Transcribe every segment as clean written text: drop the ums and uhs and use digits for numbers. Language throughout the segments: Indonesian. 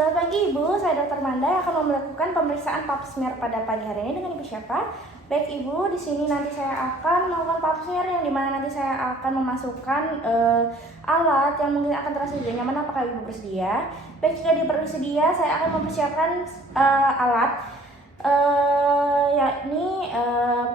Selamat pagi Ibu, saya Dr. Manda yang akan melakukan pemeriksaan pap smear pada pagi hari ini dengan Ibu siapa? Baik Ibu, di sini nanti saya akan melakukan pap smear yang dimana nanti saya akan memasukkan alat yang mungkin akan terasa tidak nyaman. Apakah Ibu bersedia? Baik, jika bersedia saya akan mempersiapkan alat yakni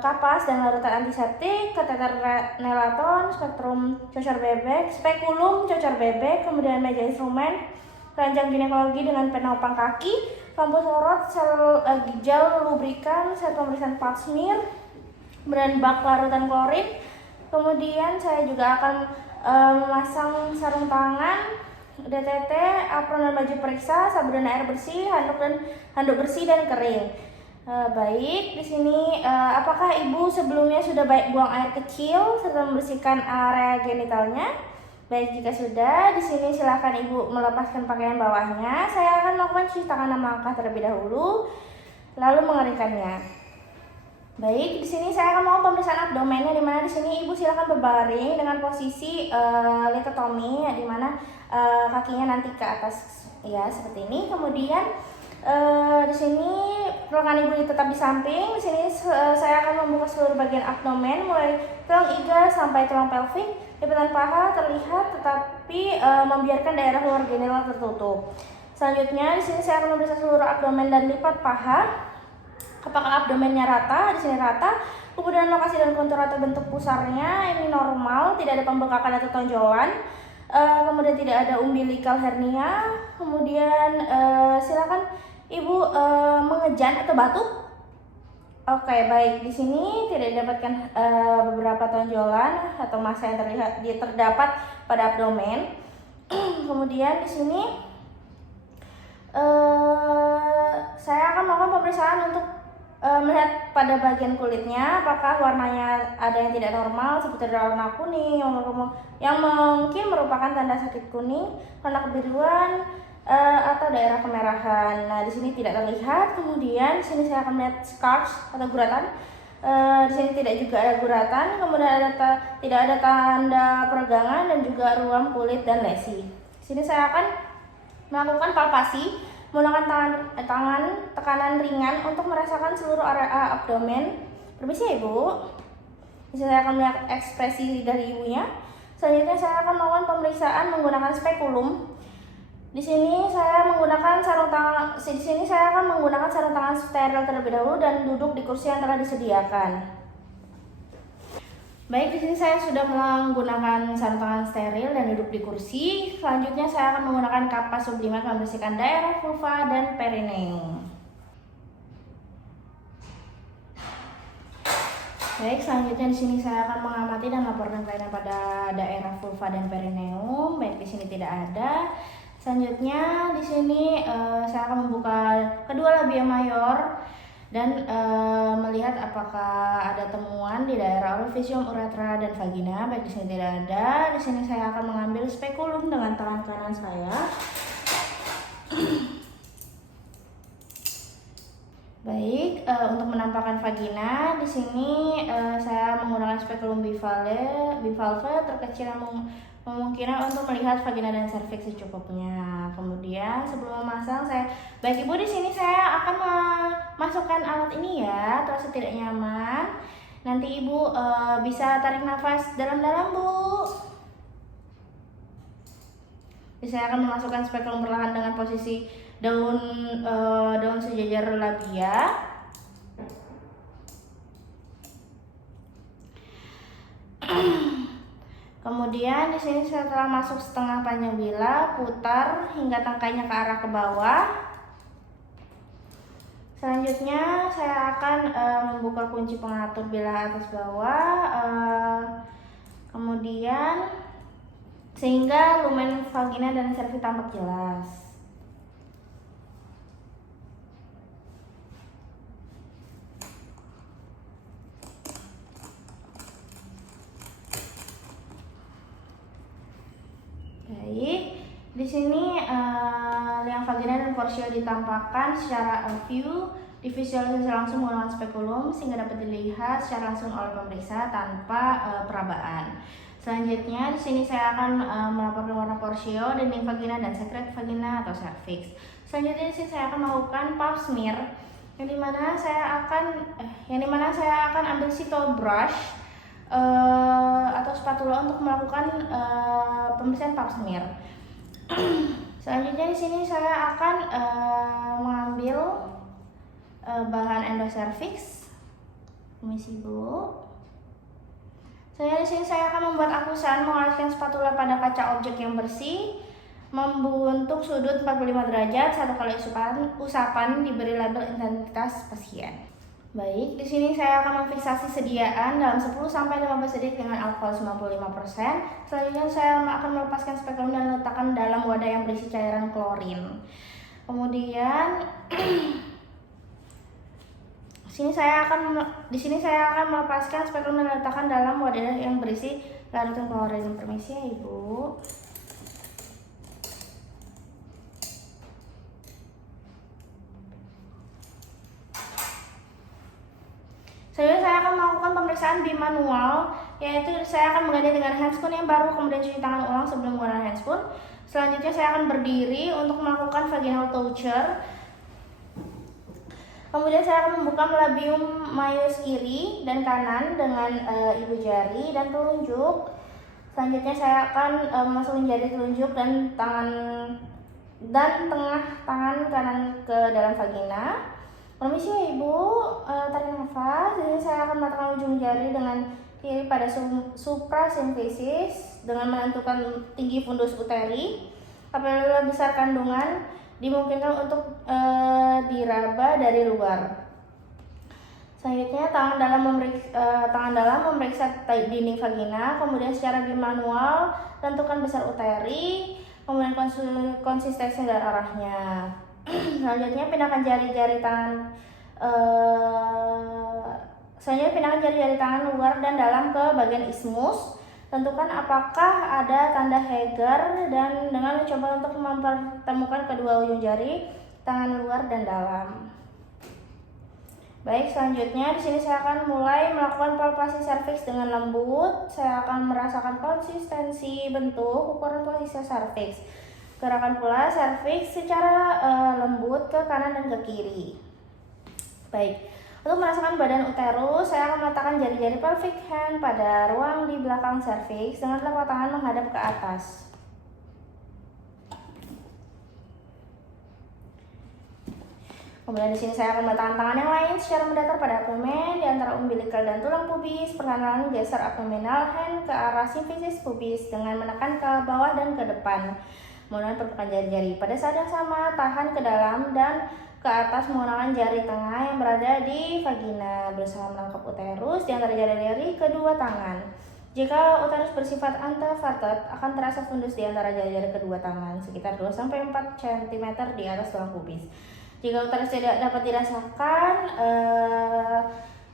kapas dan larutan antiseptik, kateter nelaton, spektrum cocor bebek, spekulum cocor bebek, kemudian meja instrumen, keranjang ginekologi dengan penopang kaki, lampu sorot, sel ginjal, lubrikan, set pemeriksaan pap smear, dan bak larutan klorin. Kemudian saya juga akan memasang sarung tangan, DTT, apron dan baju periksa, sabun dan air bersih, handuk bersih dan kering. Baik, di sini apakah Ibu sebelumnya sudah baik buang air kecil serta membersihkan area genitalnya? Baik, jika sudah, di sini silakan Ibu melepaskan pakaian bawahnya. Saya akan melakukan cuci tangan 6 langkah terlebih dahulu, lalu mengeringkannya. Baik, di sini saya akan melakukan pemeriksaan abdomennya, di mana di sini Ibu silakan berbaring dengan posisi litotomi, di mana kakinya nanti ke atas, ya seperti ini. Kemudian di sini lengan Ibu tetap di samping. Di sini saya akan membuka seluruh bagian abdomen, mulai tulang iga sampai tulang pelvik. Lipatan paha terlihat, tetapi membiarkan daerah luar genital tertutup. Selanjutnya, di sini saya akan memeriksa seluruh abdomen dan lipat paha. Apakah abdomennya rata? Di sini rata. Kemudian lokasi dan kontur atau bentuk pusarnya ini normal, tidak ada pembengkakan atau tonjolan. Kemudian tidak ada umbilical hernia. Kemudian silakan Ibu mengejan atau batuk. Oke, baik. Di sini tidak didapatkan beberapa tonjolan atau massa yang terdapat pada abdomen. Kemudian di sini saya akan melakukan pemeriksaan untuk melihat pada bagian kulitnya apakah warnanya ada yang tidak normal seperti warna kuning yang mungkin merupakan tanda sakit kuning, warna kebiruan, atau daerah kemerahan. Nah, di sini tidak terlihat. Kemudian di sini saya akan melihat scars atau guratan. Di sini tidak juga ada guratan. Kemudian tidak ada tanda peregangan dan juga ruam kulit dan lesi. Di sini saya akan melakukan palpasi menggunakan tangan tekanan ringan untuk merasakan seluruh area abdomen. Permisi ya Ibu. Di sini saya akan melihat ekspresi dari ibunya. Selanjutnya saya akan melakukan pemeriksaan menggunakan spekulum. Di sini saya menggunakan sarung tangan. Di sini saya akan menggunakan sarung tangan steril terlebih dahulu dan duduk di kursi yang telah disediakan. Baik, di sini saya sudah menggunakan sarung tangan steril dan duduk di kursi. Selanjutnya saya akan menggunakan kapas sublimat membersihkan daerah vulva dan perineum. Baik, selanjutnya di sini saya akan mengamati dan laporkan kelainan pada daerah vulva dan perineum. Baik, di sini tidak ada. Selanjutnya di sini saya akan membuka kedua labia mayor dan melihat apakah ada temuan di daerah orifisium, uretra, dan vagina. Baik, di sini tidak ada. Di sini saya akan mengambil spekulum dengan tangan kanan saya. Baik, untuk menampakkan vagina, di sini saya menggunakan spekulum bivalve terkecil yang memungkinkan untuk melihat vagina dan serviks secukupnya. Kemudian sebelum memasang, baik Ibu, di sini saya akan memasukkan alat ini ya, terasa tidak nyaman. Nanti Ibu bisa tarik nafas dalam-dalam Bu. Saya akan memasukkan spekulum perlahan dengan posisi daun sejajar labia. Kemudian di sini setelah masuk setengah panjang bilah, putar hingga tangkainya ke arah ke bawah. Selanjutnya saya akan membuka kunci pengatur bilah atas bawah. Kemudian sehingga lumen vagina dan serviks tampak jelas. Baik, di sini liang vagina dan porsiol ditampakkan secara view, divisualisasi langsung menggunakan spekulum sehingga dapat dilihat secara langsung oleh pemeriksa tanpa perabaan. Selanjutnya di sini saya akan melaporkan warna porsio, dinding vagina dan sekret vagina atau cervix. Selanjutnya di sini saya akan melakukan pap smear, yang dimana saya akan ambil sito brush atau spatula untuk melakukan pembersihan pap smear. Selanjutnya di sini saya akan mengambil bahan endocervix. Permisi Bu. Di sini saya akan membuat akusan mengoleskan spatula pada kaca objek yang bersih, membentuk sudut 45 derajat. 1 kali usapan diberi label intensitas pasien. Baik, di sini saya akan memfiksasi sediaan dalam 10-15 detik dengan alkohol 95%. Selanjutnya saya akan melepaskan spekulum dan letakkan dalam wadah yang berisi cairan klorin. Kemudian di sini saya akan melepaskan spekulum dan letakkan dalam wadah yang berisi larutan klorin. Permisi ya Ibu. Selanjutnya saya akan melakukan pemeriksaan bimanual, yaitu saya akan mengganti dengan handscoon yang baru, kemudian cuci tangan ulang sebelum menggunakan handscoon. Selanjutnya saya akan berdiri untuk melakukan vaginal toucher. Kemudian saya akan membuka labium majus kiri dan kanan dengan ibu jari dan telunjuk. Selanjutnya saya akan memasukkan jari telunjuk dan tengah tangan kanan ke dalam vagina. Permisi ya Ibu, tarik nafas. Jadi saya akan meletakkan ujung jari dengan kiri pada suprasymphysis dengan menentukan tinggi fundus uteri. Apabila besar kandungan, dimungkinkan untuk diraba dari luar. Selanjutnya tangan dalam memeriksa dinding vagina, kemudian secara bimanual tentukan besar uteri, kemudian konsistensi dan arahnya. Selanjutnya pindahkan jari-jari tangan luar dan dalam ke bagian ismus. Tentukan apakah ada tanda Heger dan dengan mencoba untuk mempertemukan kedua ujung jari tangan luar dan dalam. Baik, selanjutnya di sini saya akan mulai melakukan palpasi serviks dengan lembut. Saya akan merasakan konsistensi bentuk, ukuran posisi serviks. Gerakan pula serviks secara lembut ke kanan dan ke kiri. Baik. Untuk merasakan badan uterus, saya akan meletakkan jari-jari pelvic hand pada ruang di belakang serviks dengan telapak tangan menghadap ke atas. Kemudian di sini saya akan meletakkan tangan yang lain secara mendatar pada abdomen di antara umbilical dan tulang pubis. Perlahan-lahan geser abdominal hand ke arah simfisis pubis dengan menekan ke bawah dan ke depan. Kemudian perlukan jari-jari. Pada saat yang sama, tahan ke dalam dan ke atas menggunakan jari tengah yang berada di vagina berusaha menangkap uterus di antara jari-jari kedua tangan. Jika uterus bersifat anteverted, akan terasa fundus di antara jari-jari kedua tangan sekitar 2-4 cm di atas tulang pubis. Jika uterus tidak dapat dirasakan,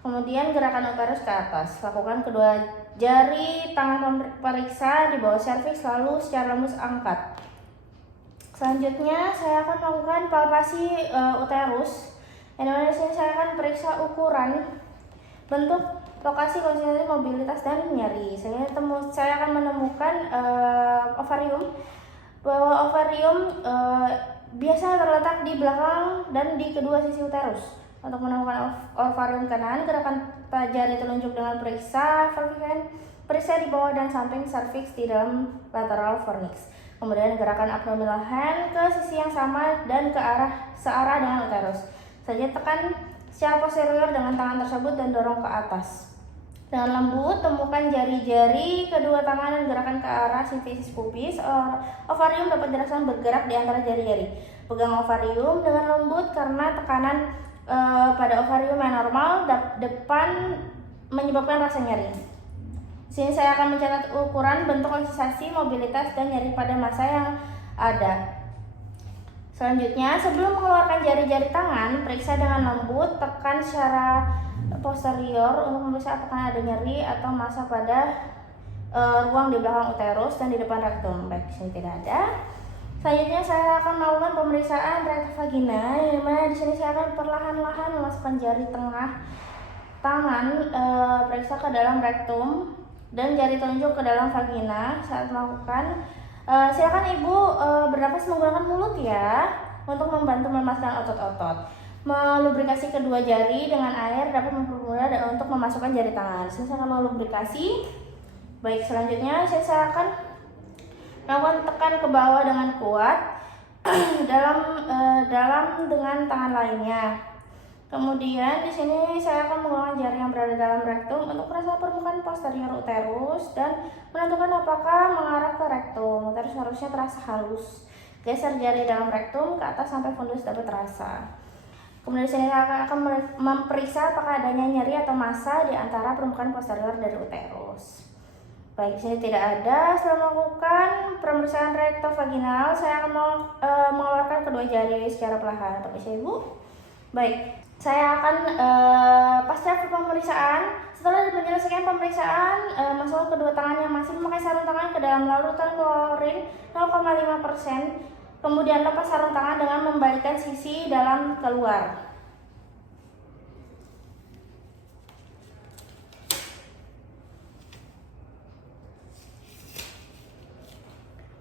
kemudian gerakan uterus ke atas. Lakukan kedua jari tangan periksa di bawah serviks lalu secara lembut angkat. Selanjutnya saya akan melakukan palpasi uterus. Yang dimana saya akan periksa ukuran, bentuk, lokasi, konsistensi, mobilitas, dan nyeri. Saya akan menemukan ovarium. Bahwa ovarium biasa terletak di belakang dan di kedua sisi uterus. Untuk menemukan ovarium kanan, gerakan jari telunjuk dengan periksa di bawah dan samping serviks di dalam lateral fornix. Kemudian gerakan abdominal hand ke sisi yang sama dan searah dengan uterus. Selanjutnya tekan secara posterior dengan tangan tersebut dan dorong ke atas. Dengan lembut temukan jari-jari kedua tangan dan gerakan ke arah simfisis pubis. Ovarium dapat dirasakan bergerak di antara jari-jari. Pegang ovarium dengan lembut karena tekanan pada ovarium yang normal depan menyebabkan rasa nyeri. Di sini saya akan mencatat ukuran, bentuk, konsistensi, mobilitas, dan nyeri pada masa yang ada. Selanjutnya, sebelum mengeluarkan jari-jari tangan, periksa dengan lembut, tekan secara posterior untuk memeriksa apakah ada nyeri atau massa pada ruang di belakang uterus dan di depan rektum. Baik, di sini tidak ada. Selanjutnya saya akan melakukan pemeriksaan rektum vagina, yang mana di sini saya akan perlahan-lahan memasukkan jari tengah tangan periksa ke dalam rektum. dan jari telunjuk ke dalam vagina saat melakukan. Silakan Ibu bernapas menggunakan mulut ya untuk membantu melepaskan otot-otot. Melubrikasi kedua jari dengan air dapat mempermudah untuk memasukkan jari tangan. Silakan melubrikasi. Baik, selanjutnya saya silakan lakukan tekan ke bawah dengan kuat dalam dengan tangan lainnya. Kemudian di sini saya akan menggunakan jari yang berada dalam rektum untuk merasa permukaan posterior uterus dan menentukan apakah mengarah ke rektum. Uterus harusnya terasa halus. Geser jari dalam rektum ke atas sampai fundus dapat terasa. Kemudian di sini saya akan memeriksa apakah adanya nyeri atau massa di antara permukaan posterior dari uterus. Baik, di sini tidak ada. Setelah melakukan pemeriksaan rektovaginal, saya akan mengeluarkan kedua jari secara perlahan. Permisi Ibu. Baik, saya akan pasca pemeriksaan, setelah menyelesaikan pemeriksaan, masukkan kedua tangan yang masih memakai sarung tangan ke dalam larutan klorin 0,5%. Kemudian lepas sarung tangan dengan membalikkan sisi dalam keluar.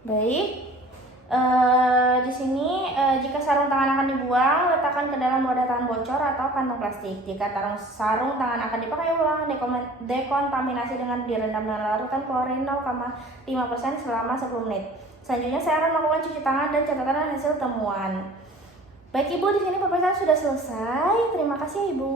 Baik, di sini jika sarung tangan akan dibuang, letakkan ke dalam wadah tahan bocor atau kantong plastik. Jika sarung tangan akan dipakai ulang, dekontaminasi dengan direndam dengan larutan klorin 0,5% selama 10 menit. Selanjutnya saya akan melakukan cuci tangan dan catatan hasil temuan. Baik Ibu, di sini pemeriksaan sudah selesai. Terima kasih Ibu.